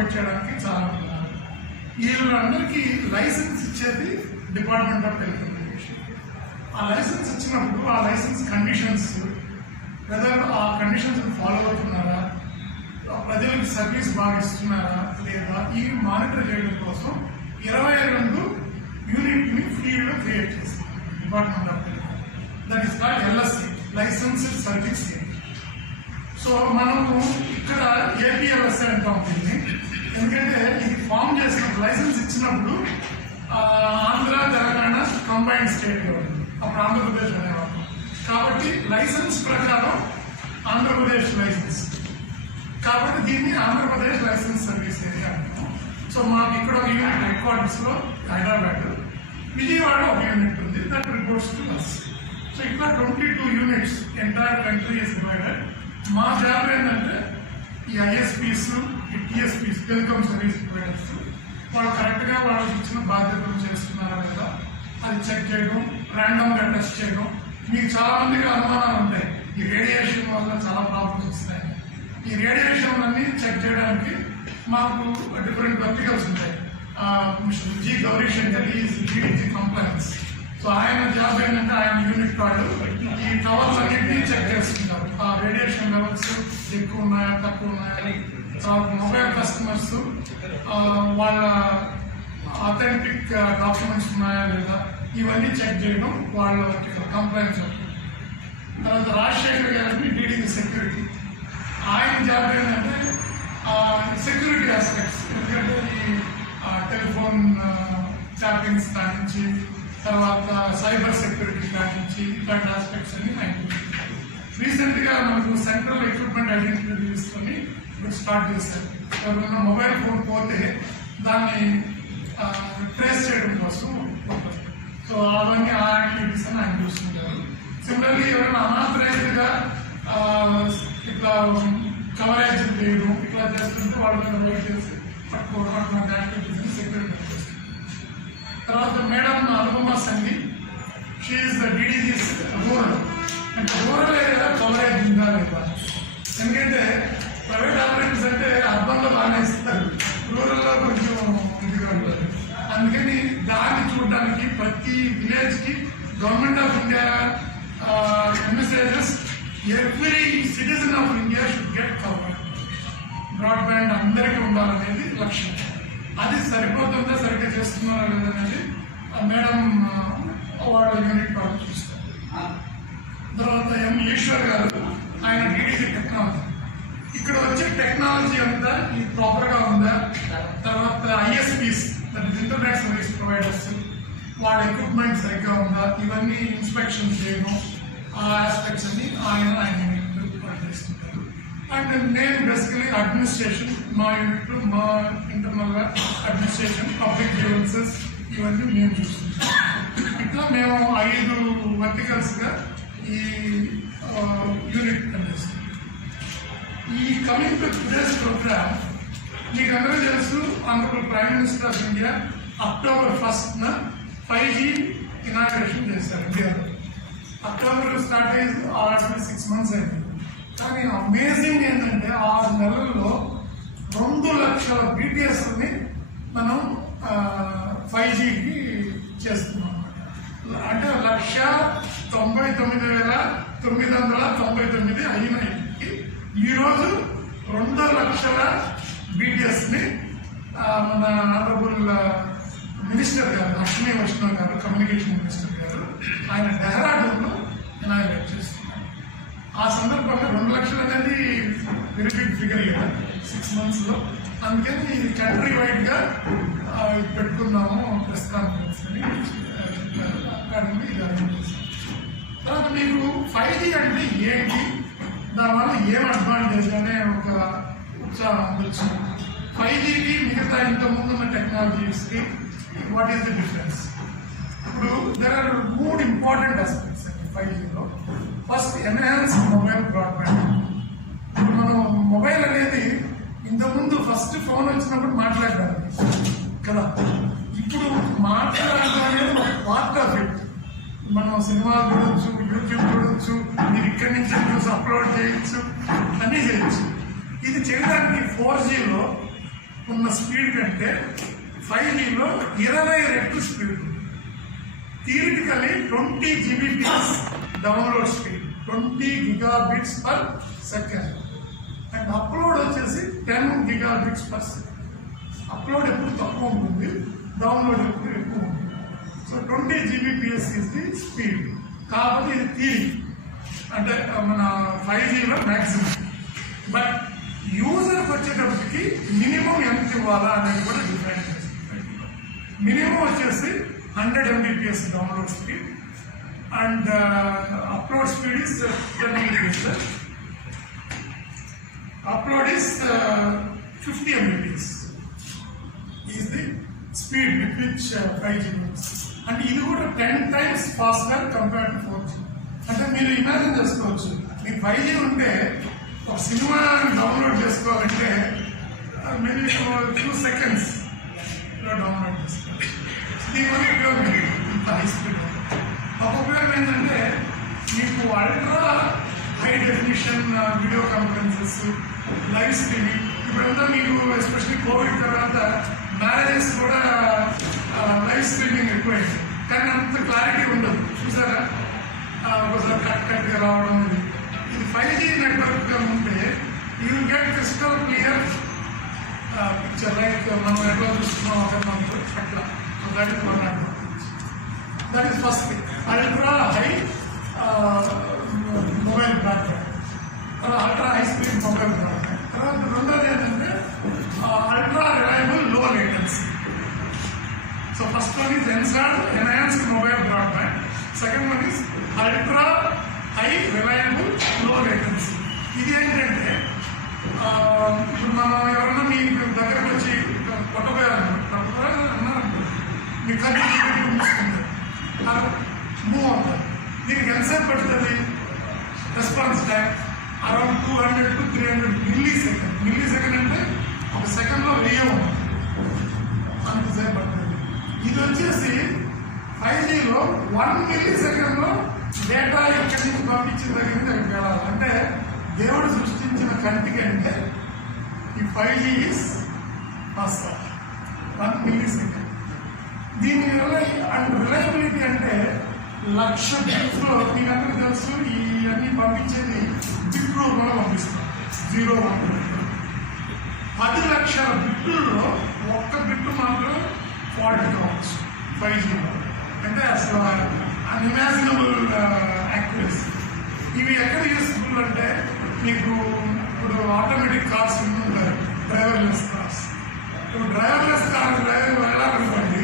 Provide చేయడానికి చాలా ఉన్నారు. వీళ్ళందరికీ లైసెన్స్ ఇచ్చేది డిపార్ట్మెంట్ ఆఫ్ టెలికమ్యూనికేషన్. ఆ లైసెన్స్ ఇచ్చినప్పుడు ఆ లైసెన్స్ కండిషన్స్ వెదర్ ఆ కండిషన్స్ ఫాలో అవుతున్నారా, ప్రజలకు సర్వీస్ బాగా ఇస్తున్నారా లేదా, ఈ మానిటర్ చేయడం కోసం 22 యూనిట్ని ఫీల్డ్లో క్రియేట్ చేస్తారు department of telecommunication. That is called LSC, licensed service unit. So మనము ఇక్కడ APLSA అంటాం దీన్ని. ఎందుకంటే ఇది ఫామ్ చేసినప్పుడు లైసెన్స్ ఇచ్చినప్పుడు ఆంధ్ర తెలంగాణ కంబైన్డ్ స్టేట్గా ఉంది, అప్పుడు ఆంధ్రప్రదేశ్ అనేవాళ్ళు. కాబట్టి లైసెన్స్ ప్రకారం ఆంధ్రప్రదేశ్ లైసెన్స్, కాబట్టి దీన్ని ఆంధ్రప్రదేశ్ లైసెన్స్ సర్వీస్ ఏరియా అంటాం. సో మాకు ఇక్కడ ఒక యూనిట్ హెడ్ క్వార్టర్స్లో హైదరాబాద్, విజయవాడ ఒక యూనిట్ ఉంది, that reports to us. So ఇట్లా 22 units entire country is divided. మా జాబ్ ఏంటంటే ఈ ISPs, ఈ TSPs, టెలికామ్ సర్వీస్ ప్రొవైడర్స్, వాళ్ళు కరెక్ట్గా వాళ్ళకి ఇచ్చిన బాధ్యతలు చేస్తున్నారా లేదా అది చెక్ చేయడం, ర్యాండమ్గా టెస్ట్ చేయడం. మీకు చాలా మందికి అనుమానాలు ఉంటాయి, ఈ రేడియేషన్ వల్ల చాలా ప్రాబ్లమ్స్ వస్తాయి. ఈ రేడియేషన్ అన్ని చెక్ చేయడానికి మాకు డిఫరెంట్ వర్టికల్స్ ఉంటాయి. Mister G. Gaurishankar is DDG compliance. So ఆయన జాబ్ ఏంటంటే ఆయన యూనిట్ వాళ్ళు ఈ టవర్స్ అన్నింటినీ చెక్ చేస్తుంటారు. ఆ రేడియేషన్ లెవెల్స్ ఎక్కువ ఉన్నాయా తక్కువ ఉన్నాయా, మొబైల్ కస్టమర్స్ వాళ్ళ అథెంటిక్ డాక్యుమెంట్స్ ఉన్నాయా లేదా, ఇవన్నీ చెక్ చేయడం వాళ్ళ కంప్లైంట్స్. తర్వాత రాజశేఖర్ గారిని DDG సెక్యూరిటీ, ఆయన జాబ్ ఏంటంటే సెక్యూరిటీ ఆస్పెక్ట్స్. ఎందుకంటే ఈ టెలిఫోన్ ట్యాపింగ్స్ కానించి, తర్వాత సైబర్ సెక్యూరిటీ కానించి, ఇట్లాంటి ఆస్పెక్ట్స్ అన్ని ఆయన. రీసెంట్గా మనకు సెంట్రల్ ఎక్విప్మెంట్ ఐడెంటిటీ తీసుకొని ఇప్పుడు స్టార్ట్ చేశారు. ఎవరైనా మొబైల్ ఫోన్ పోతే దాన్ని ట్రేస్ చేయడం కోసం. సో అవన్నీ ఆ యాక్టివిటీస్ అని ఆయన చూస్తుంటారు. సిమిలర్లీ ఎవరైనా అనాథరైజ్డ్గా ఇట్లా కవరేజ్ చేయడం ఇట్లా చేస్తుంటే వాళ్ళ మీద వెయిట్ చేసి పట్టుకోవడం, అట్లాంటి యాక్టివిటీస్ని సెక్యూరిటీ చేస్తుంది. తర్వాత madam Anupama Sanghi, she is the DDG rural. అంటే రూరల్ ఏరియా కవరేజ్ ఉందా లేదా, ఎందుకంటే ప్రైవేట్ ఆపరేటర్స్ అంటే అర్బన్లో బాగానే ఇస్తారు, రూరల్లో కొంచెం ఇదిగా ఉంటుంది. అందుకని దాన్ని చూడడానికి ప్రతి విలేజ్కి government of India messages every citizen of India should get cover. Broadband అందరికీ ఉండాలనేది లక్ష్యం. అది సరిపోతుందా, సరిగ్గా చేస్తున్నారా లేదనేది మేడం వాళ్ళ యూనిట్ వాళ్ళు చూస్తారు. తర్వాత M. ఈశ్వర్ గారు, ఆయన DDG టెక్నాలజీ. ఇక్కడ వచ్చే టెక్నాలజీ అంతా ఈ ప్రాపర్గా ఉందా, తర్వాత ISPs, ఇంటర్నెట్ సర్వీస్ ప్రొవైడర్స్, వాళ్ళ ఎక్విప్మెంట్ సరిగ్గా ఉందా, ఇవన్నీ ఇన్స్పెక్షన్ చేయడం, ఆ ఆస్పెక్ట్స్ అన్ని ఆయన చేస్తుంటారు. అండ్ నేను బేసికలీ అడ్మినిస్ట్రేషన్, మా యూనిట్ మా ఇంటర్నల్గా అడ్మినిస్ట్రేషన్, పబ్లిక్ గ్రీవెన్సెస్ ఇవన్నీ మేము చూస్తుంటాం. ఇట్లా మేము 5 వర్టికల్స్గా ఈ యూనిట్ పనిచేస్తాం. ఈ కమింగ్ టు టుడేస్ ప్రోగ్రామ్, మీకు అందరూ తెలుసు, honourable prime minister of India October 1st 5G inauguration చేశారు ఇండియాలో. అక్టోబర్ స్టార్ట్ అయ్యి ఆల్రెడీ 6 months అయింది. కానీ అమేజింగ్ ఏంటంటే 6 నెలల్లో 2 లక్షల BTSని మనం 5Gకి చేస్తున్నాం. అంటే 1,99,999 అయినాయి. ఈరోజు 2 లక్షల BTSని మన ఆనరబుల్ మినిస్టర్ గారు లక్ష్మీ వైష్ణవ్ గారు, కమ్యూనికేషన్ మినిస్టర్ గారు, ఆయన డెహ్రాడూన్లో ఇనాగ్రేట్ చేస్తున్నారు. ఆ సందర్భంగా 2 లక్షలు అనేది వెరీ బిగ్ ఫిగర్ కదా 6 monthsలో. అందుకని కంట్రీ వైడ్గా పెట్టుకున్నాము ప్రెస్ కాన్ఫరెన్స్ అని అకాడమీ ఇది అరేంజ్ చేస్తాం. తర్వాత మీకు 5G అంటే ఏంటి, దానివల్ల ఏం అడ్వాంటేజ్ అనే ఒక ఉత్సాహం వచ్చింది. 5Gకి మిగతా ఇంతకుముందు ఉన్న టెక్నాలజీస్కి వాట్ ఈస్ ది డిఫరెన్స్? ఇప్పుడు దెర్ ఆర్ 3 ఇంపార్టెంట్ ఆస్పెక్ట్స్ అండి 5Gలో. First, enhance mobile broadband. ఇప్పుడు మనం మొబైల్ అనేది ఇంతకుముందు ఫస్ట్ ఫోన్ వచ్చినప్పుడు మాట్లాడడానికి కదా, ఇప్పుడు మాట్లాడడం అనేది ఒక పార్ట్ ఆఫ్ ఇట్. మనం సినిమాలు చూడొచ్చు, యూట్యూబ్ చూడొచ్చు, మీరు ఇక్కడి నుంచి న్యూస్ అప్లోడ్ చేయొచ్చు, అన్నీ చేయొచ్చు. ఇది చేయడానికి 4Gలో ఉన్న స్పీడ్ కంటే 5Gలో 20 రెట్లు స్పీడ్ ఉంది. Theoretically 20 Gbps download speed, 20 gigabits per second. And upload వచ్చేసి 10 gigabits per second. అప్లోడ్ ఎప్పుడు తక్కువ ఉంటుంది, డౌన్లోడ్ ఎప్పుడు ఎక్కువ ఉంటుంది. So 20 Gbps is the speed. కాబట్టి ఇది థియరీ, అంటే మన 5Gలో మ్యాక్సిమం. బట్ యూజర్కి వచ్చేటప్పటికి మినిమం ఎంత ఇవ్వాలా అనేది కూడా డిఫైన్ చేస్తుంది. మినిమం వచ్చేసి 100 Mbps download speed and upload speed is 10 Mbps. Upload is 50 Mbps is the speed with which 5G works. And ఇది కూడా 10 times faster compared to 4G. అంటే మీరు ఇమాజిన్ చేసుకోవచ్చు, మీకు 5G ఉంటే ఒక సినిమా డౌన్లోడ్ చేసుకోవాలంటే మేబీ 2 seconds డౌన్లోడ్ చేసుకోవాలి. దీనివల్ల ఉపయోగం ఇంత హై స్పీడ్. ఒక ఉపయోగం ఏంటంటే మీకు ultra high definition video conferences, live streaming, ఇప్పుడంతా మీకు ఎస్పెషల్లీ కోవిడ్ తర్వాత మ్యారేజెస్ కూడా లైవ్ స్ట్రీమింగ్ ఎక్కువైంది. కానీ అంత క్లారిటీ ఉండదు, చూసారా? ఒకసారి కట్గా రావడం. ఇది 5G నెట్వర్క్గా ఉంటే you will get crystal clear picture, like మనం ఎట్లా చూస్తున్నాం ఒక మనకు అట్లా. That is one advantage. That is first thing, ultra high mobile broadband, ultra high speed mobile broadband. తర్వాత రెండోది ఏంటంటే అల్ట్రా రిలయబుల్ లో latency. So first one is enhanced mobile broadband, second one is ultra high reliable లో latency. ఇది ఏంటంటే ఇప్పుడు మనం ఎవరైనా మీ దగ్గరకు వచ్చి కొట్టబోయాలన్నా మీ కంటి మూసుకుంటారు, మూవ్ అవుతారు. దీనికి ఎంతసేపు పడుతుంది response time? Around 200 to 300 milli second. Milli second అంటే ఒక సెకండ్లో వేయం, అంతసేపు పడుతుంది. ఇది వచ్చేసి 5Gలో 1 మిల్లీ సెకండ్లో డేటా ఎక్కడి నుంచి పంపించిన దగ్గర నుంచి అక్కడికి వెళ్ళాలి. అంటే దేవుడు సృష్టించిన కంటికి అంటే ఈ 5G is past, 1 milli second. దీని అండ్ రిలయబిలిటీ అంటే 1,00,000 బిట్స్లో మీకు అందరికీ తెలుసు, ఇవన్నీ పంపించేది బిట్ రూపంలో పంపిస్తాం, 0 1 10,00,000 బిట్టుల్లో ఒక్క బిట్టు మాత్రం ఫాల్ట్ కావచ్చు 5Gలో. అంటే అసలు అన్ఇమాజినబుల్ యాక్యురసీ. ఇవి ఎక్కడ యూస్ఫుల్ అంటే మీకు ఇప్పుడు ఆటోమేటిక్ కార్స్ ఉంటారు, డ్రైవర్లెస్ కార్స్. ఇప్పుడు డ్రైవర్లెస్ కార్ డ్రైవర్ వెళ్ళాలనుకోండి,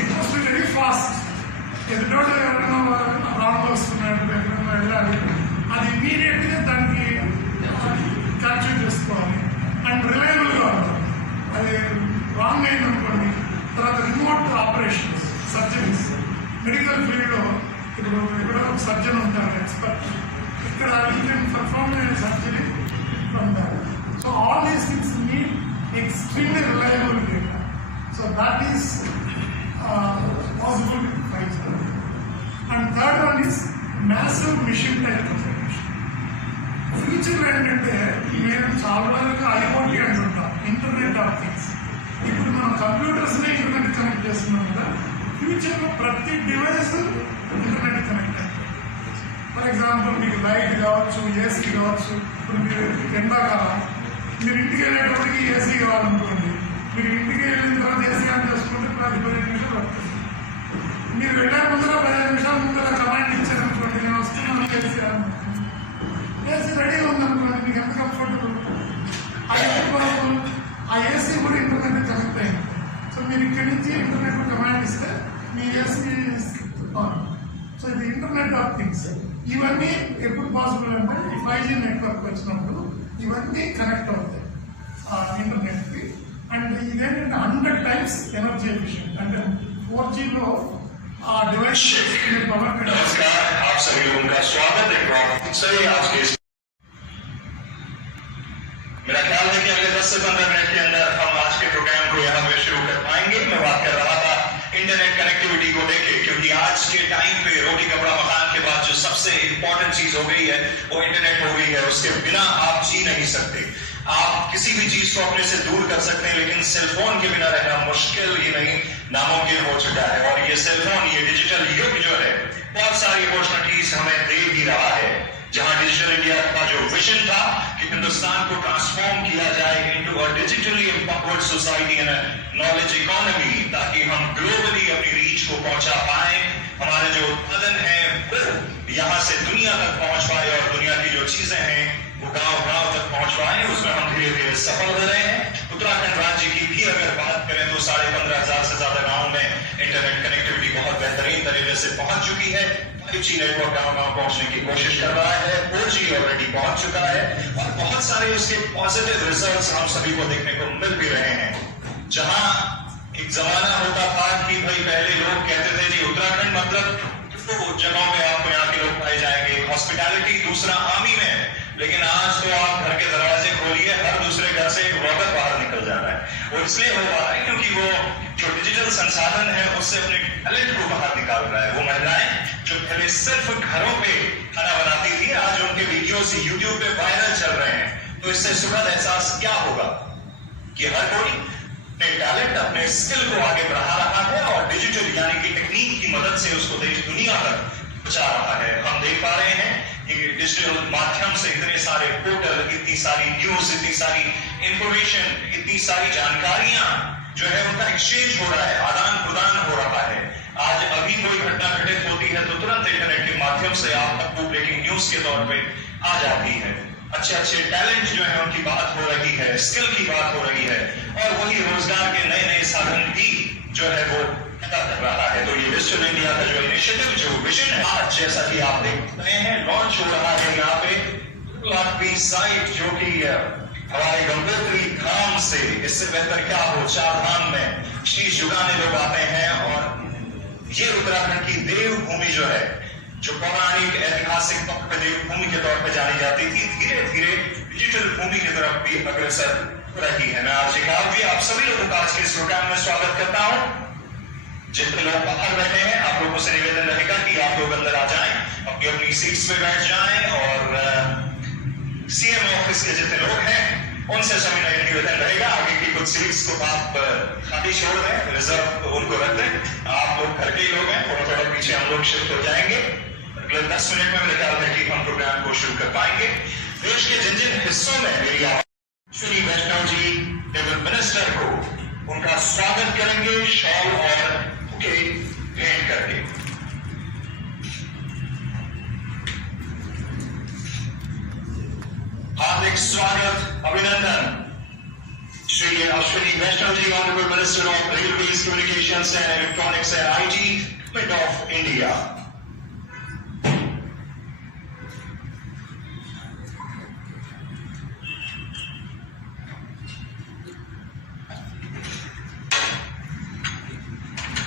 it must be very fast. ఎదుటోడు ఎవరైనా రాంగ్ వస్తున్నాడు, ఎక్కడైనా వెళ్ళాలి, అది ఇమీడియట్గా దానికి క్యాప్చర్ చేసుకోవాలి అండ్ రిలయబుల్గా ఉంటుంది. అది రాంగ్ అయిందనుకోండి, తర్వాత రిమోట్ ఆపరేషన్స్, సర్జరీస్, మెడికల్ ఫీల్డ్లో ఇప్పుడు ఎక్కడో ఒక సర్జన్ ఉంటారు ఎక్స్పర్ట్, ఇక్కడ you can perform surgery from that. So all these things need extremely reliable data. So that is possible with 5G. And third one is massive machine type computation. ఫ్యూచర్లో ఏంటంటే మేము చాలా రోజులుగా IoT అంటుంటాం, internet of things. ఇప్పుడు మనం కంప్యూటర్స్ని internet connect చేస్తున్నాం కదా, ఫ్యూచర్లో ప్రతి డివైస్ ఇంటర్నెట్ కనెక్ట్ అవుతుంది. ఫర్ ఎగ్జాంపుల్ మీకు లైట్ కావచ్చు, ఏసీ కావచ్చు. ఇప్పుడు మీరు ఎండాకాలం మీరు ఇంటికి వెళ్ళేటప్పటికి ఏసీ కావాలనుకోండి, మీరు ఇంటికి వెళ్ళిన తర్వాత ఏసీ ఆన్ చేసుకుంటే 10-15 నిమిషాలు పడుతుంది. మీరు వెళ్ళే ముందర 15 నిమిషాల ముందర కమాండ్ ఇచ్చారనుకోండి, నేను వస్తున్నాను ఏసీ ఆన్, ఏసీ రెడీగా ఉందనుకోండి, మీకు ఎంత కంఫర్టబుల్. అది పాసిబుల్. ఆ ఏసీ కూడా ఇంటర్నెట్ కనెక్ట్ అయింది. సో మీరు ఇక్కడి నుంచి ఇంటర్నెట్ కమాండ్ ఇస్తే మీ ఏసీ ఆన్. సో ఇది ఇంటర్నెట్ ఆఫ్ థింగ్స్. ఇవన్నీ ఎప్పుడు పాసిబుల్ అంటే ఈ 5G నెట్వర్క్ వచ్చినప్పుడు ఇవన్నీ కనెక్ట్ అవుతాయి ఇంటర్నెట్కి. అండ్ ఇదేంటంటే 100 times ఎనర్జీ ఎఫిషియెంట్. అంటే 4Gలో ఆ డివైస్ పవర్ मेरा ख्याल है कि अगले 10 से 15 मिनट के अंदर हम आज के प्रोग्राम को यहाँ पे शुरू कर पाएंगे। मैं बात कर रहा था इंटरनेट कनेक्टिविटी को लेके, क्योंकि आज के टाइम पे रोटी कपड़ा मकान के बाद जो सबसे इंपॉर्टेंट चीज हो गई है वो इंटरनेट हो गई है। उसके बिना आप जी नहीं सकते। आप किसी भी चीज को अपने से दूर कर सकते हैं, लेकिन सेलफोन के बिना रहना मुश्किल ही नहीं नामुमकिन हो चुका है। और ये सेलफोन, ये डिजिटल युग जो है, बहुत सारी अपॉर्चुनिटीज हमें दे ही रहा है। जहां डिजिटल इंडिया का जो विजन था कि हिंदुस्तान को ट्रांसफॉर्म किया जाए into a digitally empowered society and knowledge economy, ताकि हम ग्लोबली अपनी रीच को पहुंचा पाए, हमारे जो उत्पादन है वो यहाँ से दुनिया तक पहुंच पाए और दुनिया की जो चीजें हैं वो गांव-गांव तक पहुंच पाए, उसमें हम धीरे-धीरे सफल हो रहे हैं। उत्तराखंड राज्य की भी अगर बात करें तो 15,500 से ज्यादा गांव में इंटरनेट कनेक्टिविटी बहुत बेहतरीन तरीके से पहुंच चुकी है। 5G नेटवर्क गांव-गांव पहुंचने की कोशिश कर रहा है, 4G ऑलरेडी पहुंच चुका है और बहुत सारे उसके पॉजिटिव रिजल्ट्स हम सभी को देखने को मिल भी रहे हैं। जहां एक जमाना होता था कि भाई पहले लोग कहते थे जी उत्तराखंड मतलब तो जगहों में आपको यहाँ के लोग पाए जाएंगे, हॉस्पिटैलिटी दूसरा आर्मी में, लेकिन आज तो आप घर के दरवाजे खोलिए, हर दूसरे घर से एक रॉबर बाहर निकल जा रहा है। वो इसलिए हो रहा है क्योंकि वो जो डिजिटल संसाधन है उससे अपने टैलेंट को बाहर निकाल रहा है। वो महिलाएं जो पहले सिर्फ घरों पे खाना बनाती थी, आज उनके वीडियोस यूट्यूब पे वायरल चल रहे हैं। तो इससे सुखद एहसास क्या होगा कि हर कोई अपने टैलेंट, अपने स्किल को आगे बढ़ा रहा है और डिजिटल यानी कि टेक्निक की मदद से उसको देश दुनिया तक पहुंचा रहा है। हम देख पा रहे हैं कि डिजिटल माध्यम से इतने सारे पोर्टल, इतनी सारी न्यूज, इतनी सारी इंफॉर्मेशन, इतनी सारी जानकारियां जो है उनका एक्सचेंज हो रहा है, आदान प्रदान हो रहा है। आज अभी कोई घटना घटित होती है तो तुरंत इंटरनेट के माध्यम से आप तक वो ब्रेकिंग न्यूज के तौर पे आ जाती है। अच्छे अच्छे टैलेंट जो है उनकी बात हो रही है, स्किल की बात हो रही है और वही रोजगार के नए नए साधन भी जो है वो पैदा कर रहा है। तो ये डिजिटल इंडिया का जो इनिशिएटिव, जो विजन है, आज जैसा कि आप देख रहे हैं लॉन्च हो रहा है यहाँ पे साइट, जो कि हमारे गंगोत्री धाम से इससे बेहतर क्या हो, 4 धाम में शीश झुकाने लोग आते हैं और ये उत्तराखंड की देवभूमि जो है, जो पौराणिक ऐतिहासिक तौर पर देवभूमि के तौर पर जानी जाती थी, धीरे धीरे डिजिटल भूमि की तरफ भी अग्रसर हो रही है। मैं आरजे काल जी आप सभी लोगों का आज के इस प्रोग्राम में स्वागत करता हूं। जितने लोग बाहर बैठे हैं आप लोगों से निवेदन रहेगा कि आप लोग अंदर आ जाएं, अपनी अपनी सीट्स पे बैठ जाएं और सीएम ऑफिस के जितने लोग हैं उनसे सभी निवेदन रहेगा आगे की कुछ सीट्स को आप खाली छोड़ दें, रिजर्व उनको रख दें। आप लोग घर के ही लोग हैं, थोड़ा थोड़ा पीछे हम लोग शिफ्ट हो जाएंगे। अगले 10 मिनट में मेरे ख्याल है कि हम प्रोग्राम को शुरू कर पाएंगे। देश के जिन जिन हिस्सों में मेरी श्री वैष्णव जी लेवल मिनिस्टर को उनका स्वागत करेंगे शॉल और बुके भेंट करके। हार्दिक स्वागत, अभिनंदन Shri Ashwini Vaishnaw ji, honourable minister of railways, communications and electronics and IT, government of India.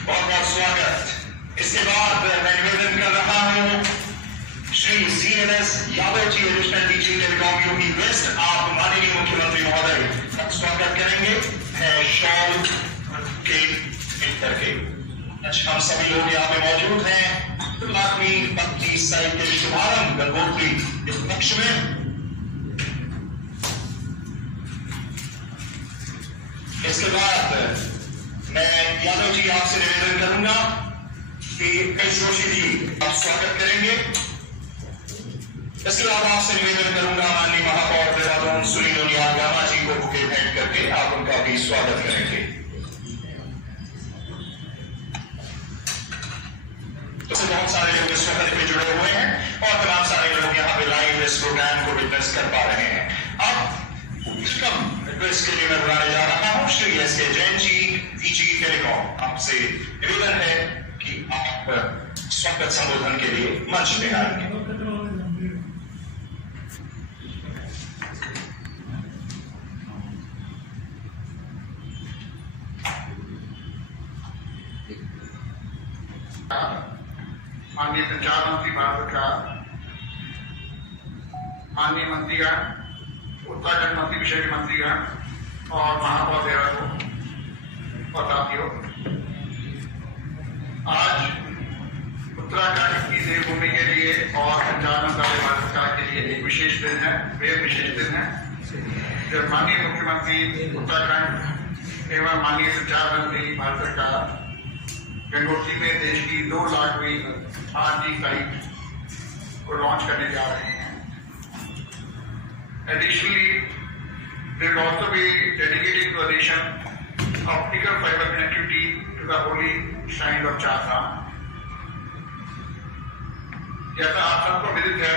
बहुत बहुत स्वागत। इसके बाद मैं निवेदन कर रहा हूं Shri CNS Yadav ji, additional DG telecom UP west, आप माननीय मुख्यमंत्री महोदय का स्वागत करेंगे शॉल के करके। आज हम सभी लोग यहाँ पे मौजूद हैं लाखनी पत्ती साइट के शुभारंभ गंगोत्री इस पक्ष में। इसके बाद मैं यादव जी आपसे निवेदन करूंगा कि कई जोशी जी आप स्वागत करेंगे। इसके बाद आपसे निवेदन करूंगा माननीय महापौर देहरादून सुनील उनियाल गामा जी को बुके भेंट करके आप उनका भी स्वागत करेंगे। तो बहुत सारे लोग इस वक्त में जुड़े हुए हैं और तमाम सारे लोग यहाँ पे लाइव इस प्रोग्राम को विटनेस कर पा रहे हैं। अब वेलकम एड्रेस के लिए मैं बुलाने जा रहा हूँ Shri SK Jain ji, DG telecom. आपसे निवेदन है कि आप स्वागत संबोधन के लिए मंच में आएंगे। माननीय संचार मंत्री भारत का, माननीय मंत्रीगण, उत्तराखंड मंत्री विषय के मंत्रीगण और महापौर देहरादून और साथियों, आज उत्तराखंड की देवभूमि के लिए और संचार मंत्रालय भारत सरकार के लिए एक विशेष दिन है, बेहद विशेष दिन है। जब माननीय मुख्यमंत्री उत्तराखंड एवं माननीय संचार मंत्री भारत सरकार गंगोत्री में देश की 2 लाखवीं 5G साइट को लॉन्च करने जा रहे हैं। Additionally, there will also be dedicated to the nation optical fiber connectivity to the holy shrine of Chardham. जैसा आप सबको विदित है,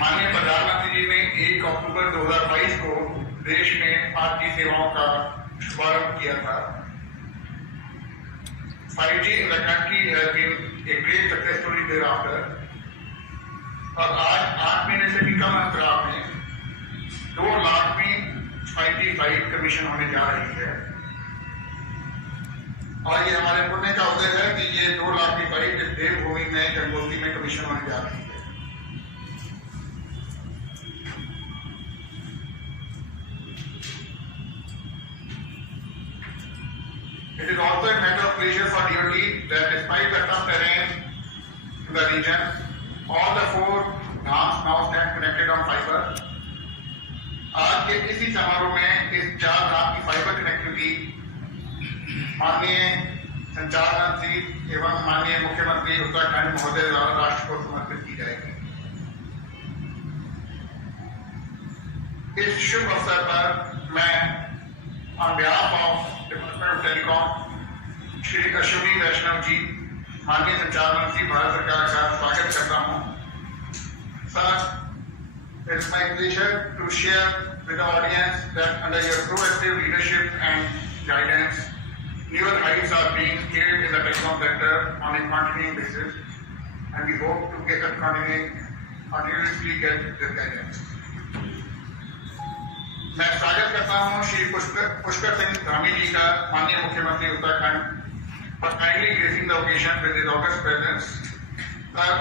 माननीय प्रधानमंत्री जी ने 1 अक्टूबर 2022 को देश में 5G सेवाओं का शुभारंभ किया था। 5G in the country has been a great success story thereafter. और आज 8 महीने से भी कम अंतराल में 2 लाखवीं 5G साइट कमीशन होने जा रही है। और ये हमारे पुण्य का उदय है कि ये 2 लाख की साइट इस देवभूमि में गंगोत्री में कमीशन होने जा रही है। It is also a matter of pleasure for DoT that despite the tough terrain in the region, all the 4 dhams now stand connected on fiber. आज के इसी समारोह में इस 4 धाम की फाइबर कनेक्टिविटी माननीय संचार मंत्री एवं माननीय मुख्यमंत्री उत्तराखंड महोदय द्वारा राष्ट्र को समर्पित की जाएगी। इस शुभ अवसर पर मैं on behalf of Department of Telecom Shri Ashwini Vaishnaw जी माननीय संचार मंत्री भारत सरकार का स्वागत करता हूं। Sir, it's my pleasure to share with the audience that under your proactive leadership and guidance, newer heights are being scaled in the telecom sector on a continuing basis, and we hope to get continuously get this guidance. मैं स्वागत करता हूं श्री पुष्कर सिंह धामी जी का माननीय मुख्यमंत्री Uttarakhand for kindly gracing the occasion with his august presence. Sir,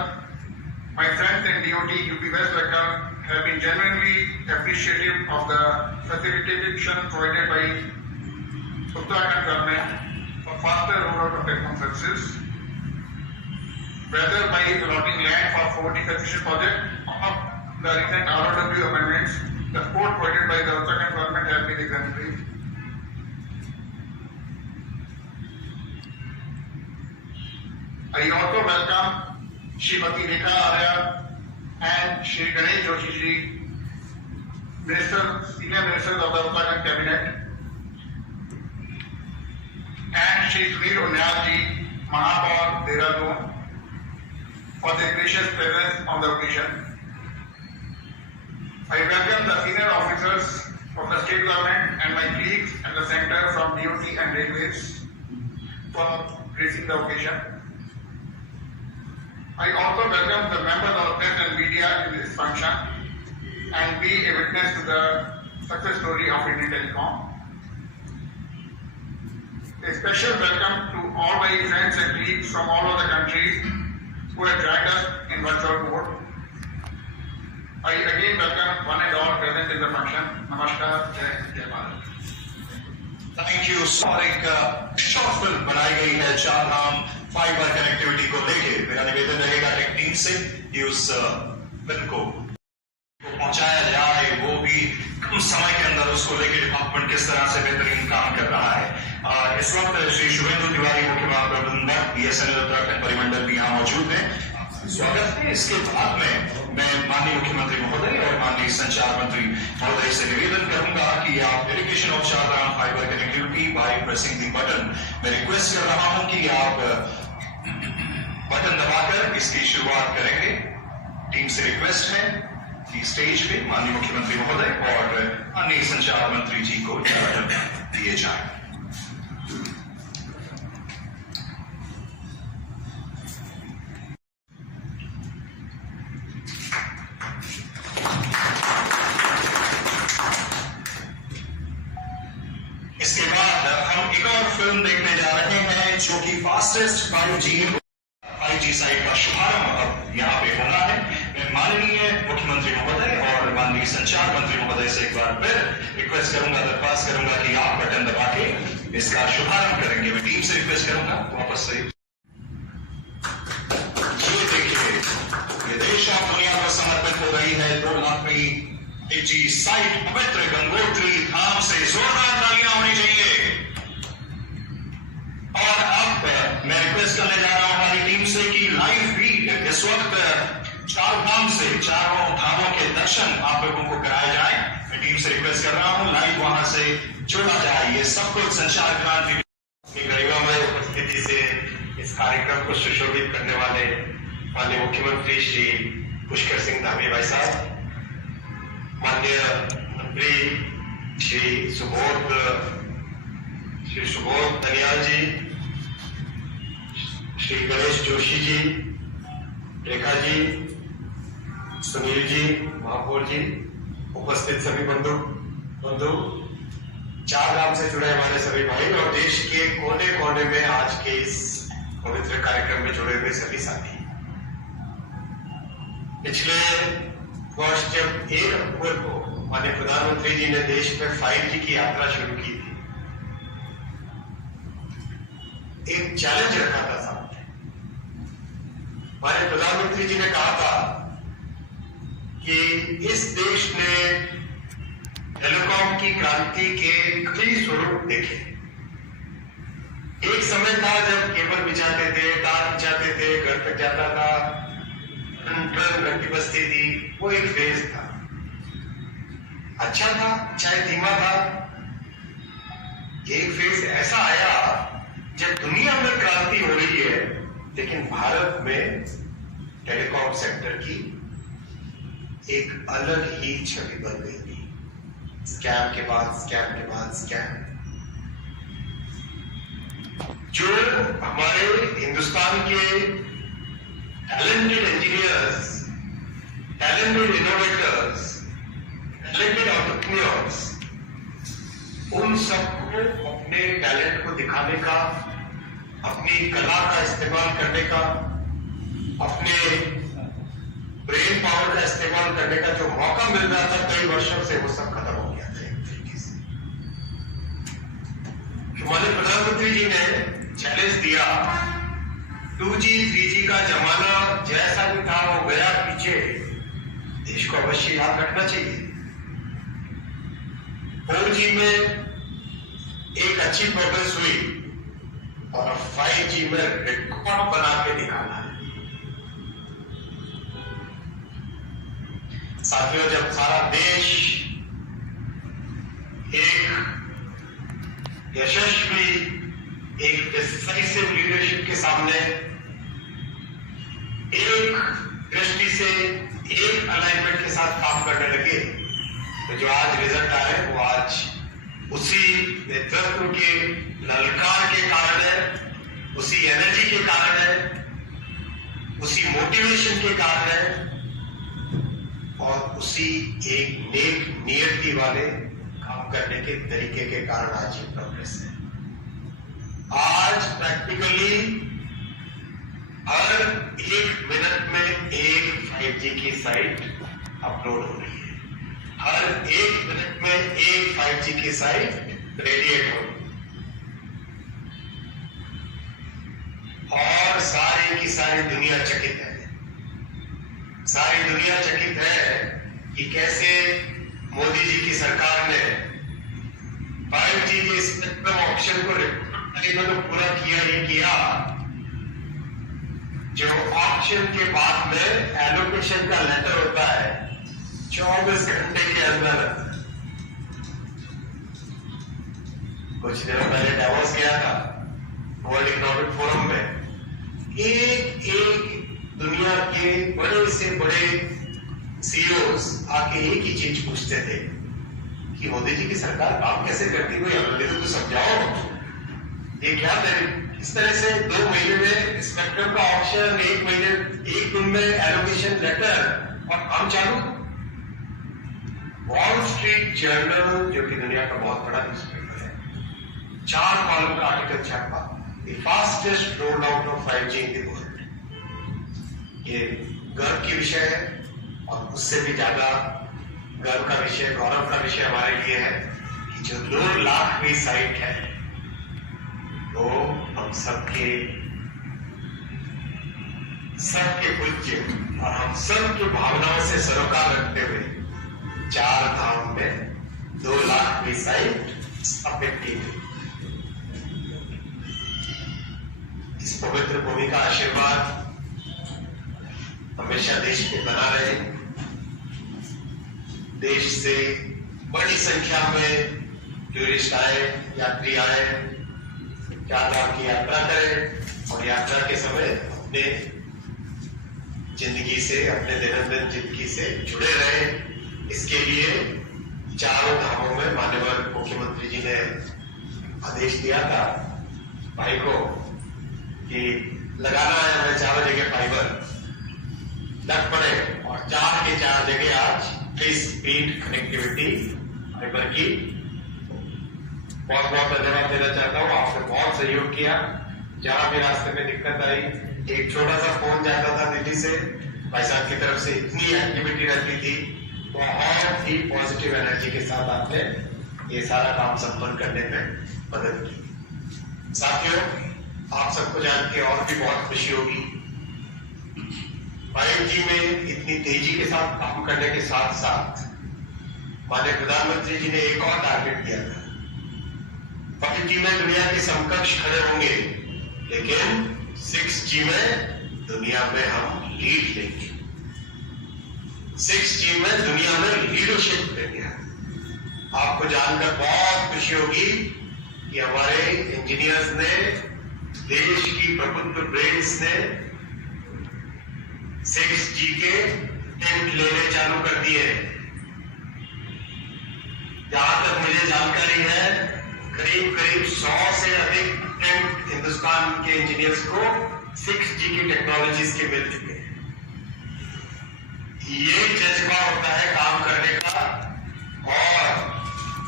my friends in DoT, you be best welcome, have been genuinely appreciative of the facilitation provided by Uttarakhand government for faster rollout of telecom services, whether by allotting land for 4G concession project or the recent ROW amendments. The support provided by the Uttarakhand government has been exemplary. I also welcome Srimati Rekha Arya and Shri Ganesh Joshi ji, Senior Ministers of the Uttarakhand Cabinet, and Shri Sunil Unyal ji, Mahapaur Dehradun, for their gracious presence on the occasion. I welcome the senior officers of the state government and my colleagues at the center from DoT and Railways for gracing the occasion. I also welcome the members of the press and media in this function and be a witness to the success story of Indian Telecom. A special welcome to all my friends and colleagues from all over the country who have joined us in virtual mode. I again welcome one and all present in the function. Namaskar, Jai Bharat. Thank you. और एक short film बनाई गई है Chardham fibre connectivity को लेके। मेरा निवेदन रहेगा टेक टीम से कि उस फिल्म को पहुंचाया जाए, वो भी कम समय के अंदर उसको लेके डिपार्टमेंट किस तरह से बेहतरीन काम कर रहा है। इस वक्त श्री शुभेंदु तिवारी मुख्य महाप्रबंधक BSNL उत्तराखंड परिमंडल भी यहाँ मौजूद हैं। स्वागत है। इसके बाद में मैं माननीय मुख्यमंत्री महोदय और माननीय संचार मंत्री महोदय से निवेदन करूंगा कि आप dedication of Chardham fibre connectivity by pressing the button, मैं रिक्वेस्ट कर रहा हूं कि आप बटन दबाकर इसकी शुरुआत करेंगे। टीम से रिक्वेस्ट है कि स्टेज पे माननीय मुख्यमंत्री महोदय और माननीय संचार मंत्री जी को बटन दिए जाए। इसके बाद हम एक और फिल्म देखने जा रहे हैं जो कि फास्टेस्ट 5G साइट का शुभारंभ अब यहाँ पे होना है। मैं माननीय मुख्यमंत्री महोदय और माननीय संचार मंत्री महोदय से एक बार फिर रिक्वेस्ट करूंगा, दरख्वास्त करूंगा कि आप बटन दबा के इसका शुभारंभ करेंगे। मैं टीम से रिक्वेस्ट करूंगा वापस से। ये देखिए, ये देश आप दुनिया को समर्पित हो रही है 2 लाखवीं जी साइट पवित्र गंगोत्री धाम से जोरदार तालियां होनी चाहिए। और अब मैं रिक्वेस्ट करने जा रहा हूं हमारी टीम से कि लाइव फीड इस वक्त चारों धामों के दर्शन आप लोगों को कराए जाए। मैं टीम से रिक्वेस्ट कर रहा हूं लाइव वहां से जोड़ा जाए। ये सब कुछ संचार क्रांति की गरिमामय उपस्थिति से इस कार्यक्रम को सुशोभित करने वाले माननीय मुख्यमंत्री श्री पुष्कर सिंह धामी भाई साहब, माननीय मंत्री श्री सुबोध दनियाल जी, श्री गणेश जोशी जी, रेखा जी, सुनील जी, महापौर जी, उपस्थित सभी बंधु, चार धाम से जुड़े हमारे सभी भाई और देश के कोने कोने में आज के इस पवित्र कार्यक्रम में जुड़े हुए सभी साथी। पिछले वर्ष जब 1 अक्टूबर को माननीय प्रधानमंत्री जी ने देश में 5G की यात्रा शुरू की थी, एक चैलेंज रखा था सामने। माननीय प्रधानमंत्री जी ने कहा था कि इस देश ने टेलीकॉम की क्रांति के कई स्वरूप देखे। एक समय था जब केबल बिछाते थे, तार बिछाते थे, घर तक जाता था, घंटी बजती थी, वो एक फेज था। अच्छा था, चाहे धीमा था। एक फेज ऐसा आया जब दुनिया में क्रांति हो रही है, लेकिन भारत में टेलीकॉम सेक्टर की एक अलग ही छवि बन गई थी। स्कैम के बाद स्कैम के बाद स्कैम। जो हमारे हिंदुस्तान के talented engineers, talented innovators, talented entrepreneurs, उन सबको अपने टैलेंट को दिखाने का, अपनी कला का इस्तेमाल करने का, अपने ब्रेन पावर का इस्तेमाल करने का जो मौका मिल रहा था कई वर्षों से, वो सब खत्म हो गया था एक तरीके से। माननीय प्रधानमंत्री जी ने चैलेंज दिया, 2G 3G का जमाना जैसा भी था वो गया पीछे, देश को अवश्य याद रखना चाहिए। 4G में एक अच्छी प्रोग्रेस हुई और 5G में रिकॉर्ड बना के दिखाना है। साथियों, जब सारा देश एक यशस्वी, एक डिसाइसिव लीडरशिप के सामने एक दृष्टि से, एक अलाइनमेंट के साथ काम करने लगे, तो जो आज रिजल्ट आए वो आज उसी नेतृत्व के ललकार के कारण है, उसी एनर्जी के कारण है, उसी मोटिवेशन के कारण है और उसी एक नेक नियति वाले काम करने के तरीके के कारण आज ये प्रोग्रेस है। आज प्रैक्टिकली हर 1 मिनट में एक 5G की साइट अपलोड हो रही है। हर 1 मिनट में एक 5G की साइट रेडिएट हो रही है और सारी की सारी दुनिया चकित है। सारी दुनिया चकित है कि कैसे मोदी जी की सरकार ने 5G के स्पेक्ट्रम ऑप्शन को पूरा किया। जो ऑप्शन के बाद में एलोकेशन का लेटर होता है 24 घंटे के अंदर। कुछ दिनों पहले डावोस गया था वर्ल्ड इकोनॉमिक फोरम में, एक दुनिया के बड़े से बड़े सीईओज आके एक ही चीज पूछते थे कि मोदी जी की सरकार काम कैसे करती, कोई अगले तो समझाओ, ये क्या इस तरह से 2 महीने में स्पेक्ट्रम का ऑप्शन, 1 दिन में एलोकेशन लेटर और काम चालू। वॉल स्ट्रीट जर्नल, जो कि दुनिया का बहुत बड़ा न्यूज़पेपर है, 4 कॉलम का आर्टिकल छापा, the fastest roll out of 5G in the world. ये गर्व की विषय है और उससे भी ज्यादा गर्व का विषय, गौरव का विषय हमारे लिए है कि जो 2 लाखवीं साइट है वो हम सबके पूज्य और हम सबकी भावनाओं से सरोकार रखते हुए 4 धाम में 2 लाख मिसाइल स्थापित की गई। इस पवित्र भूमि का आशीर्वाद हमेशा देश पे बना रहे। देश से बड़ी संख्या में टूरिस्ट आए, यात्री आए, 4 धाम की यात्रा करें और यात्रा के समय अपने जिंदगी से, अपने दैनंदिन जिंदगी से जुड़े रहे। इसके लिए 4 धामों में माननीय मुख्यमंत्री जी ने आदेश दिया था भाई को कि लगाना है हमें 4 जगह फाइबर लग पड़े, और 4 के 4 जगह आज हाई स्पीड कनेक्टिविटी फाइबर की। बहुत बहुत धन्यवाद देना चाहता हूँ, आपने बहुत सहयोग किया। जहां भी रास्ते में दिक्कत आई, एक छोटा सा फोन जाता था दिल्ली से, भाई साहब की तरफ से इतनी एक्टिविटी रहती थी, बहुत ही पॉजिटिव एनर्जी के साथ आपने ये सारा काम संपन्न करने में मदद की। साथियों, आप सबको जान के और भी बहुत खुशी होगी, 5G में इतनी तेजी के साथ काम करने के साथ साथ माननीय प्रधानमंत्री जी ने एक और टारगेट दिया था। 5G में दुनिया के समकक्ष खड़े होंगे, लेकिन 6G में दुनिया में हम लीड लेंगे। 6G में दुनिया में लीडरशिप देंगे। आपको जानकर बहुत खुशी होगी कि हमारे इंजीनियर्स ने, देश की प्रबुद्ध ब्रेन्स ने 6G के टेंट लेने चालू कर दिए। जहां तक मुझे जानकारी है, करीब 100 से अधिक टेंट हिंदुस्तान के इंजीनियर्स को 6G की टेक्नोलॉजीज के मिल चुके हैं। ये जज्बा होता है काम करने का, और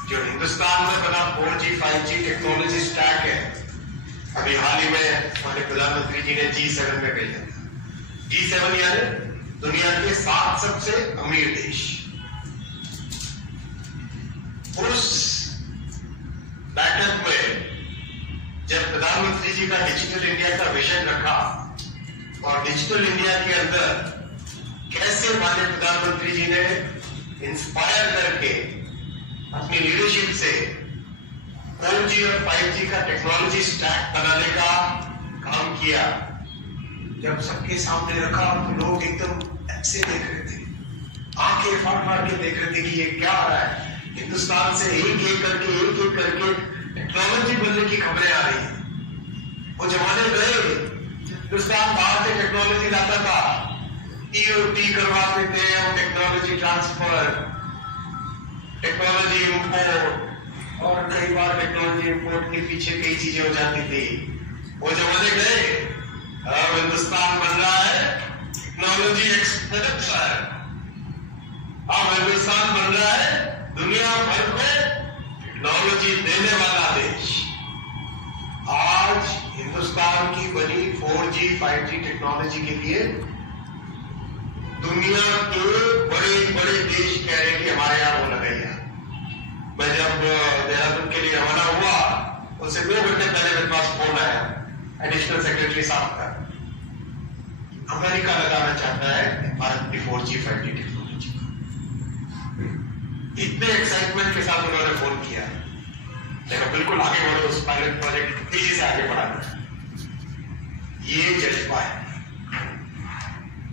जो हिंदुस्तान में बना 4G 5G टेक्नोलॉजी स्टैक है, अभी हाल ही में हमारे प्रधानमंत्री जी ने G7 में भेजा था। G7 यानी दुनिया के 7 सबसे अमीर देश। उस बैठक में जब प्रधानमंत्री जी का डिजिटल इंडिया का विजन रखा, और डिजिटल इंडिया के अंदर कैसे माननीय प्रधानमंत्री जी ने इंस्पायर करके अपनी लीडरशिप से 4G और 5G का टेक्नोलॉजी स्टैक बनाने का काम किया, जब सबके सामने रखा तो लोग एकदम ऐसे देख रहे थे, आंखें फाड़ फाड़ के देख रहे थे कि ये क्या आ रहा है। हिंदुस्तान से एक एक करके टेक्नोलॉजी बनने की खबरें आ रही है। वो जमाने गए, हिंदुस्तान बाहर से टेक्नोलॉजी लाता था, TOT करवाते थे और टेक्नोलॉजी ट्रांसफर, टेक्नोलॉजी इंपोर्ट, और कई बार टेक्नोलॉजी इंपोर्ट के पीछे कई चीजें हो जाती थी। वो जमाने गए। अब हिंदुस्तान बन रहा है टेक्नोलॉजी एक्सपोर्टर। अब हिंदुस्तान बन रहा है दुनिया भर को टेक्नोलॉजी देने वाला देश। आज हिंदुस्तान की बनी 4G 5G टेक्नोलॉजी के लिए दुनिया के बड़े बड़े देश कह रहे हैं कि हमारे यहाँ वो लगाइए। मैं जब देहरादून के लिए रवाना हुआ, उससे 2 घंटे पहले मेरे पास फोन आया एडिशनल सेक्रेटरी साहब का, अमेरिका लगाना चाहता है भारत की 4G 5G टेक्नोलॉजी को। इतने एक्साइटमेंट के साथ उन्होंने फोन किया, देखो बिल्कुल आगे बढ़ो, उस पायलट प्रोजेक्ट तेजी से आगे बढ़ाना। ये जज्बा है,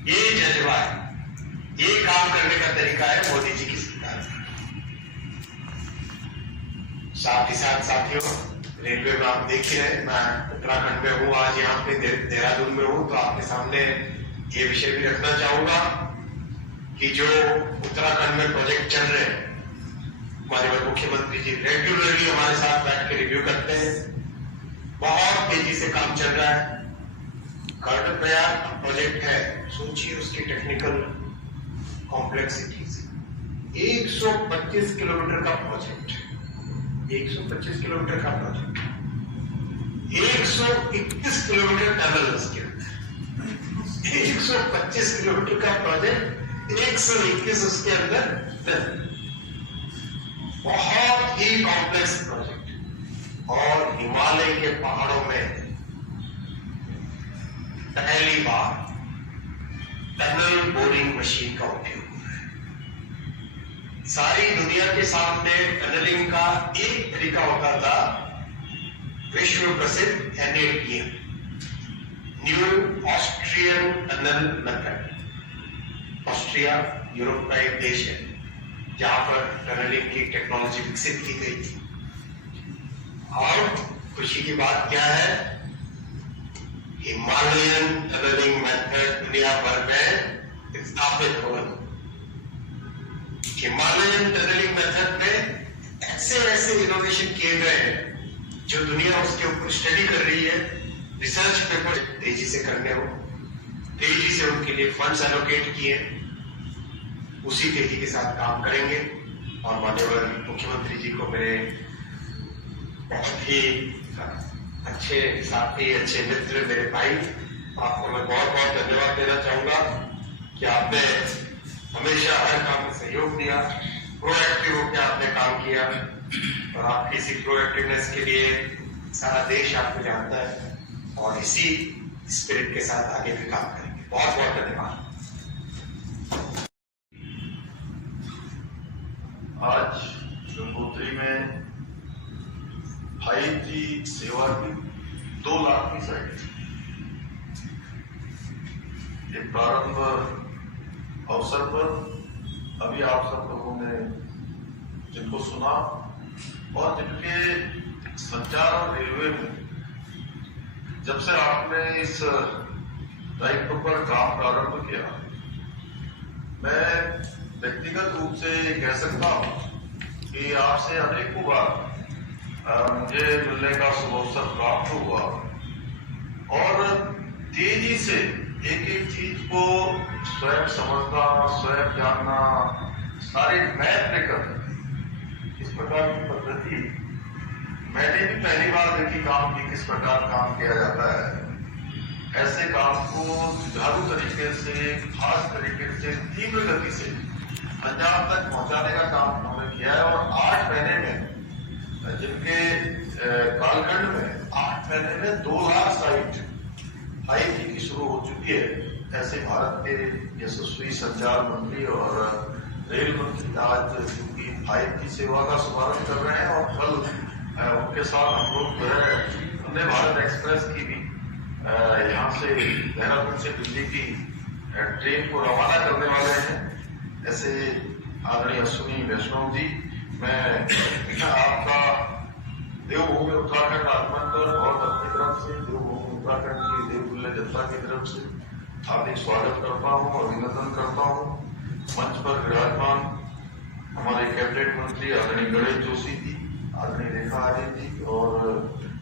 ये जज्बा है, ये काम करने का तरीका है मोदी जी की सरकार का। साथ ही साथ साथियों, रेलवे में आप देख ही रहे, मैं उत्तराखंड में हूँ, आज यहाँ पे देहरादून में हूँ, तो आपके सामने ये विषय भी रखना चाहूंगा कि जो उत्तराखंड में प्रोजेक्ट चल रहे हैं, हमारे मुख्यमंत्री जी रेगुलरली हमारे साथ बैठ के रिव्यू करते हैं। बहुत तेजी से काम चल रहा है। कर्णप्रयाग प्रोजेक्ट है, सोचिए उसकी टेक्निकल कॉम्प्लेक्सिटीज। 125 किलोमीटर का प्रोजेक्ट, 125 किलोमीटर का प्रोजेक्ट, 121 किलोमीटर टनल उसके अंदर, 125 किलोमीटर का प्रोजेक्ट, 121 उसके अंदर, बहुत ही कॉम्प्लेक्स प्रोजेक्ट। और हिमालय के पहाड़ों में पहली बार टनल बोरिंग मशीन का उपयोग हो रहा है। सारी दुनिया के सामने टनलिंग का एक तरीका होता था, विश्व प्रसिद्ध NATM, new Austrian tunnel method. Austria Europe का एक देश है जहां पर टनलिंग की टेक्नोलॉजी विकसित की गई थी। और खुशी की बात क्या है, हिमालयन टनलिंग मेथड दुनिया भर में स्थापित हो गई। हिमालयन टनलिंग मेथड में ऐसे ऐसे इनोवेशन किए गए हैं जो दुनिया उसके ऊपर स्टडी कर रही है, रिसर्च पेपर तेजी से करने हो, तेजी से उनके लिए फंड्स एलोकेट किए, उसी तेजी के साथ काम करेंगे। और माननीय मुख्यमंत्री जी को मेरे बहुत ही अच्छे साथी, अच्छे मित्र, मेरे भाई, आपको मैं बहुत बहुत धन्यवाद देना चाहूंगा कि आपने हमेशा हर काम में सहयोग दिया, प्रोएक्टिव होकर आपने काम किया, और आपकी इसी प्रोएक्टिवनेस के लिए सारा देश आपको जानता है, और इसी स्पिरिट के साथ आगे भी काम करेंगे। बहुत बहुत धन्यवाद। आज गंगोत्री में 5G सेवा की 2 लाख की साइट, ये प्रारंभ अवसर पर अभी आप सब लोगों ने जिनको सुना और जिनके संचार और रेलवे में जब से आपने इस दायित्व पर काम प्रारंभ किया, मैं व्यक्तिगत रूप से कह सकता हूं कि आपसे अनेकों बार मुझे मिलने का शुभ अवसर प्राप्त हुआ, और तेजी से एक एक चीज को स्वयं समझना, स्वयं जानना, सारे मैप लेकर इस प्रकार की पद्धति मैंने भी पहली बार देखी काम की, किस प्रकार काम किया जाता है। ऐसे काम को सुचारू तरीके से, खास तरीके से, तीव्र गति से अंजाम तक पहुंचाने का काम हमने किया है। और 8 महीने में, जिनके कालखंड में 8 महीने में 2 लाख साइट 5G की शुरू हो चुकी है, ऐसे भारत के यशस्वी संचार मंत्री और रेल मंत्री आज उनकी 5G सेवा का शुभारंभ कर रहे हैं। और कल उनके साथ हम लोग जो है वंदे भारत एक्सप्रेस की भी यहाँ से देहरादून से दिल्ली की ट्रेन को रवाना करने वाले हैं। ऐसे आदरणीय अश्विनी वैष्णव जी, मैं आपका देवभूमि उत्तराखंड आगमन पर और अपनी तरफ से देवभूमि उत्तराखंड की देवतुल्य जनता की तरफ से हार्दिक स्वागत करता हूँ, अभिनंदन करता हूँ। मंच पर विराजमान हमारे कैबिनेट मंत्री आदरणीय गणेश जोशी जी, आदरणीय रेखा आर्य जी, और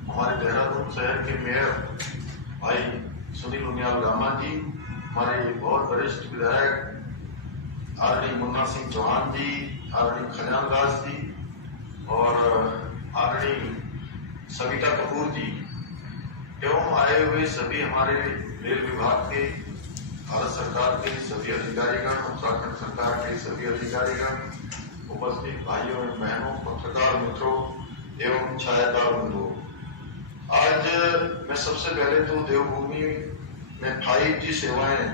हमारे देहरादून शहर के मेयर भाई सुनील उनियाल गामा जी, हमारे बहुत वरिष्ठ विधायक आदरणीय मुन्ना सिंह चौहान जी, आदरणीय खजान दास जी, और आदरणीय सविता कपूर जी, एवं आए हुए सभी हमारे रेल विभाग के, भारत सरकार के सभी अधिकारीगण, उत्तराखंड सरकार के सभी अधिकारीगण, उपस्थित भाइयों एवं बहनों, पत्रकार मित्रों एवं छायादार बंधुओं, आज मैं सबसे पहले तो देवभूमि में 5G सेवाएं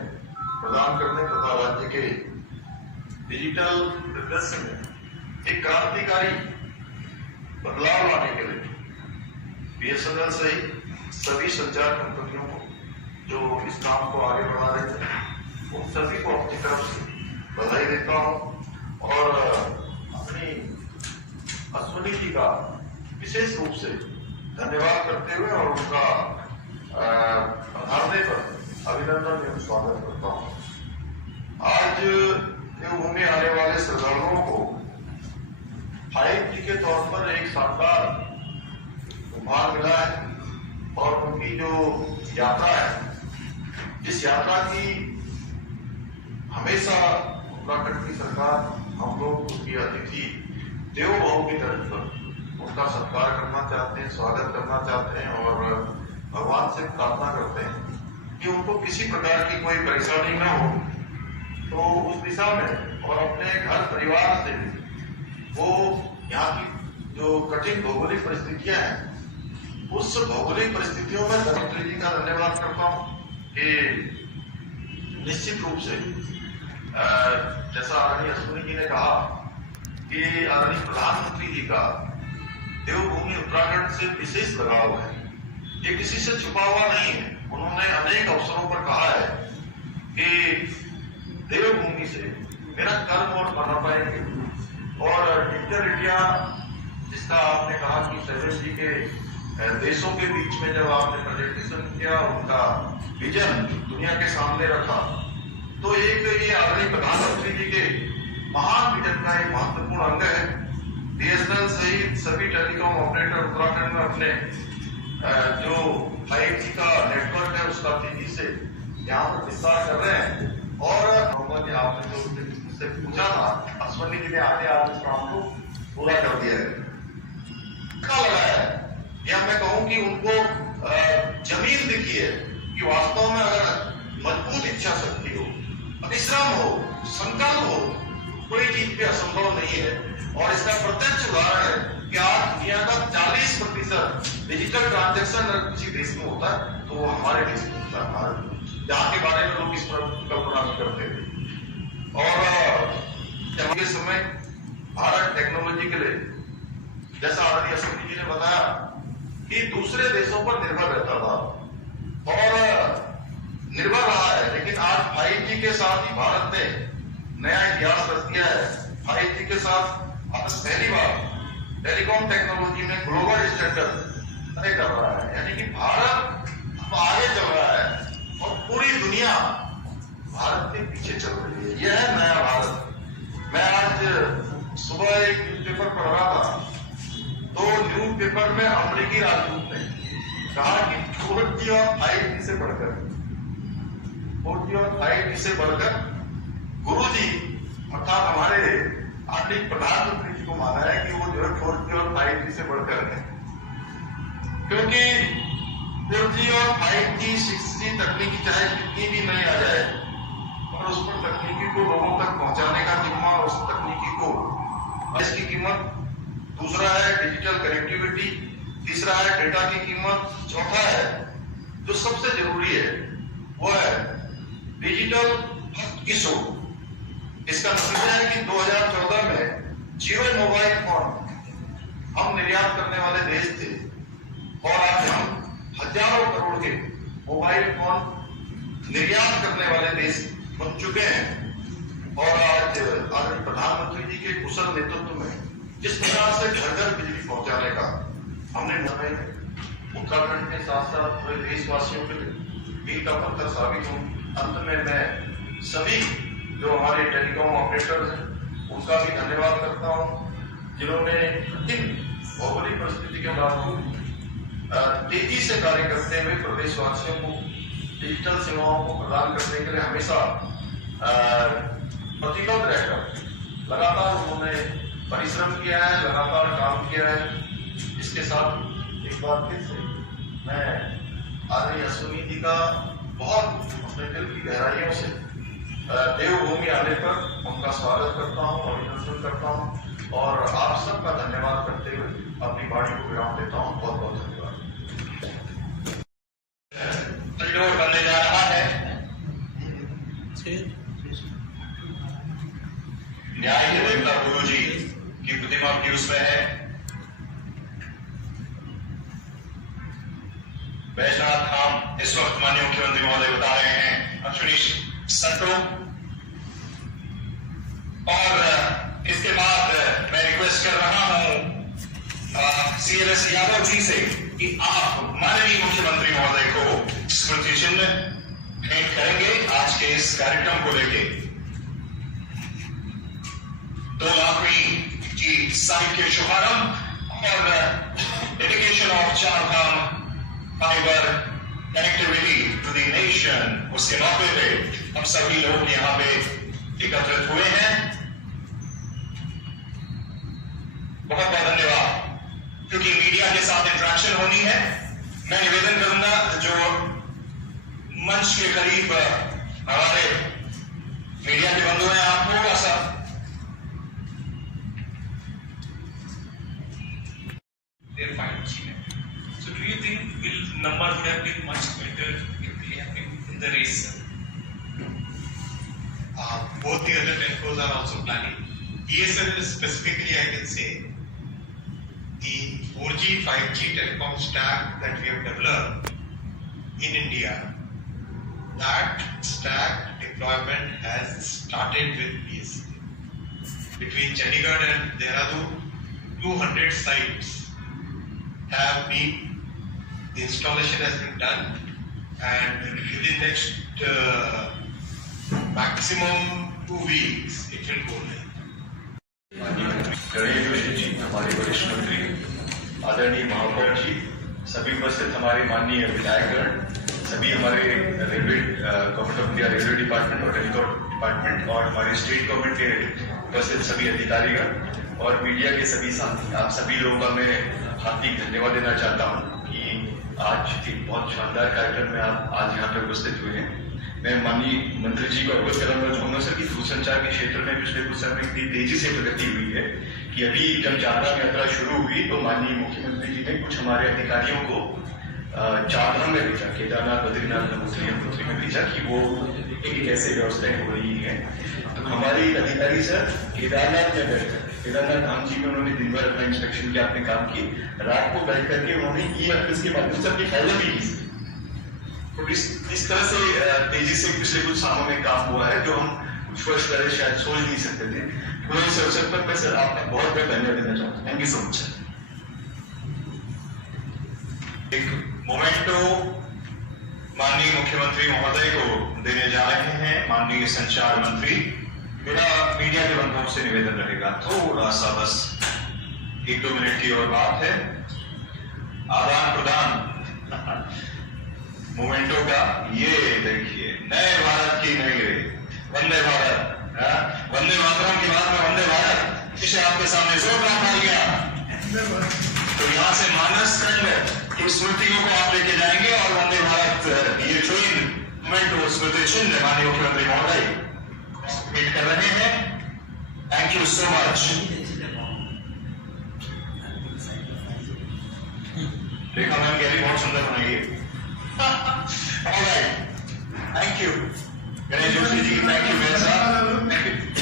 प्रदान करने तथा राज्य के डिजिटल परिदृश्य में एक क्रांतिकारी बदलाव लाने के लिए BSNL सहित सभी संचार कंपनियों को जो इस काम को आगे बढ़ा रहे थे, उन सभी को अपनी तरफ से बधाई देता हूं। और अपनी अश्विनी जी का विशेष रूप से धन्यवाद करते हुए और उनका पधारने पर अभिनंदन एवं स्वागत करता हूं। आज देवभूमि आने वाले श्रद्धालुओं को 5G के तौर पर एक शानदार उपहार मिला है, और उनकी जो यात्रा है, इस यात्रा की हमेशा उत्तराखंड की सरकार, हम लोग उसकी अतिथि देवो भव की तरफ पर उनका सत्कार करना चाहते हैं, स्वागत करना चाहते हैं, और भगवान से प्रार्थना करते हैं कि उनको किसी प्रकार की कोई परेशानी न हो। तो उस दिशा में और अपने घर परिवार से वो यहाँ की जो कठिन भौगोलिक परिस्थितियां हैं, उस भौगोलिक परिस्थितियों में मुख्यमंत्री जी का धन्यवाद करता हूँ कि निश्चित रूप से जैसा आदरणीय अश्विनी जी ने कहा कि आदरणीय प्रधानमंत्री जी का देवभूमि उत्तराखंड से विशेष लगाव है। ये किसी से छुपा हुआ नहीं है। उन्होंने अनेक अवसरों पर कहा है कि देवभूमि से मेरा कर्म और बना पाएंगे। और डिजिटल इंडिया जिसका आपने कहा कि सेवन जी के देशों के बीच में जब आपने प्रेजेंटेशन किया, उनका विजन दुनिया के सामने रखा, तो एक ये आदरणीय प्रधानमंत्री जी के महान विजन का एक महत्वपूर्ण अंग है। बीएसएनएल सहित सभी टेलीकॉम ऑपरेटर उत्तराखंड में अपने जो 5G का नेटवर्क है उसका तेजी से यहाँ पर विस्तार कर रहे हैं। और आपने जो से पूछा था, अश्वनी जी ने आगे आज इस काम को पूरा कर दिया है। अच्छा लगा है या मैं कहूँ कि उनको जमीन दिखी है कि वास्तव में अगर मजबूत इच्छा शक्ति हो, परिश्रम हो, संकल्प हो, कोई चीज पे असंभव नहीं है। और इसका प्रत्यक्ष उदाहरण है कि आज दुनिया का 40% डिजिटल ट्रांजैक्शन अगर किसी देश में होता है तो वो हमारे देश में होता है, भारत, जहाँ के बारे में लोग इस पर कल्पना नहीं करते थे। और के समय भारत टेक्नोलॉजी के लिए, जैसा आदरणीय अश्वनी जी ने बताया, कि दूसरे देशों पर निर्भर रहता था और निर्भर रहा है। लेकिन आज 5G के साथ ही भारत ने नया इतिहास रच दिया है। 5G के साथ भारत पहली बार टेलीकॉम टेक्नोलॉजी में ग्लोबल स्टैंडर्ड तय कर रहा है। यानी कि भारत अब आगे चल रहा है और पूरी दुनिया भारत के पीछे चल रही है। यह है नया भारत। मैं आज सुबह एक न्यूज़पेपर पढ़ रहा था, तो न्यूज़पेपर में अमेरिकी राजदूत ने कहा कि 4G और 5G से बढ़कर 4G और 5G से बढ़कर गुरुजी अर्थात हमारे आदरणीय प्रधानमंत्री जी को माना है कि वो जो है 4G और 5G से बढ़कर है। क्योंकि 4G और 5G 6G तकनीकी चाहे कितनी भी नहीं आ जाए, और उस पर तकनीकी को लोगों तक पहुंचाने का जिम्मा, उस तकनीकी को इसकी कीमत, दूसरा है डिजिटल कनेक्टिविटी, तीसरा है डेटा की कीमत, चौथा है जो सबसे जरूरी है वो है डिजिटल हक की सोच। इसका नतीजा है कि 2014 में 0 मोबाइल फोन हम निर्यात करने वाले देश थे और आज हम हजारों करोड़ के मोबाइल फोन निर्यात करने वाले देश बन चुके हैं। और आज आदरणीय प्रधानमंत्री जी के कुशल नेतृत्व में जिस प्रकार से घर घर बिजली पहुंचाने का हमने निर्णय उत्तराखंड के साथ साथ पूरे देशवासियों के लिए मील का पत्थर साबित हूँ। अंत में मैं सभी जो हमारे टेलीकॉम ऑपरेटर हैं उनका भी धन्यवाद करता हूँ, जिन्होंने कठिन भौगोलिक परिस्थिति के बावजूद तेजी से कार्य करते हुए प्रदेशवासियों को डिजिटल सेवाओं को प्रदान करने के लिए हमेशा प्रतिबद्ध रहकर लगातार उन्होंने परिश्रम किया है, लगातार काम किया है। इसके साथ एक बार फिर से मैं आदरणीय अश्वनी जी का बहुत अपने दिल की गहराइयों से देवभूमि आने पर उनका स्वागत करता हूँ, अभिनंदन करता हूँ और आप सबका धन्यवाद करते हुए अपनी वाणी को विराम देता हूँ। बहुत बहुत धन्यवाद। कॉरिडोर बनने जा रहा है। न्याय के देवता गुरु जी की प्रतिमा भी उसमें है। बैजनाथ धाम इस वक्त माननीय मुख्यमंत्री महोदय बता रहे हैं अश्विनी संतों। और इसके बाद मैं रिक्वेस्ट कर रहा हूं CLS यादव जी से कि आप माननीय मुख्यमंत्री महोदय को स्मृति चिन्ह भेंट करेंगे आज के इस कार्यक्रम को लेके। 2 लाखवीं जी साइट के शुभारंभ और dedication of Chardham fibre connectivity to the nation, उसके मौके पे हम सभी लोग यहाँ पे एकत्रित हुए हैं। बहुत बहुत धन्यवाद। क्योंकि मीडिया के साथ इंटरेक्शन होनी है, मैं निवेदन करूंगा जो मंच के करीब हमारे मीडिया के बंधु हैं, आप थोड़ा सा So do you think number would have been much better if we have been in the race? Both the other telcos are also planning ESL specifically, I can say, the 4G, 5G telecom stack that we have developed in India, that stack deployment has started with BSNL. Between Chandigarh and Dehradun, 200 sites have been, the installation has been done, and within next maximum 2 weeks, it will go live. Ganesh Joshi ji, हमारे वरिष्ठ मंत्री, आदरणीय महापौर जी, सभी उपस्थित हमारे माननीय विधायकगण, सभी हमारे railway government of India railway department और टेलीकॉम डिपार्टमेंट और हमारे स्टेट गवर्नमेंट के उपस्थित सभी अधिकारीगण और मीडिया के सभी साथी, आप सभी लोगों का मैं हार्दिक धन्यवाद देना चाहता हूं कि आज एक बहुत शानदार कार्यक्रम में आप आज यहाँ पर उपस्थित हुए हैं। मैं माननीय मंत्री जी को अवगत कराना चाहूंगा सर कि दूरसंचार के क्षेत्र में पिछले कुछ समय इतनी तेजी से प्रगति हुई है कि अभी जब चारधाम यात्रा शुरू हुई तो माननीय मुख्यमंत्री जी ने कुछ हमारे अधिकारियों को चारधाम में भेजा, केदारनाथ, बद्रीनाथ, यमुनोत्री में भेजा कि वो कैसे व्यवस्थाएं हो रही है। तो हमारे अधिकारी सर केदारनाथ में बैठकर, केदारनाथ धाम जी में उन्होंने दिन भर अपना इंस्पेक्शन किया, अपने काम की, रात को बैठ करके उन्होंने ई-ऑफिस के माध्यम से अपनी फाइलें भी की। तो इस तरह से तेजी से पिछले कुछ सालों में काम हुआ है जो हम कुछ वर्ष पहले शायद सोच नहीं सकते थे। तो इस अवसर पर मैं सर आपका बहुत बहुत धन्यवाद देना चाहता हूँ। Thank you so much. एक मोमेंटो माननीय मुख्यमंत्री महोदय को देने जा रहे हैं माननीय संचार मंत्री। मेरा मीडिया के बंधुओं से निवेदन रहेगा, थोड़ा सा बस 1-2 मिनट की और बात है। आदान प्रदान मोमेंटो का ये देखिए, नए भारत की नई रेल, वंदे भारत, वंदे मातरम के बाद में वंदे भारत, इसे आपके सामने जोरदार तालियां। तो यहाँ से मानस खंड की स्मृतियों को आप लेके जाएंगे और वंदे भारत ये ट्रेन मोमेंटो स्मृति चिन्ह माननीय मुख्यमंत्री महोदय मीट कर रहे हैं। Thank you so much. Rekha ma'am Gary बहुत सुंदर बनाइए। All right. Thank you. Ganesh Joshi ji, thank you, Mehta. Thank you.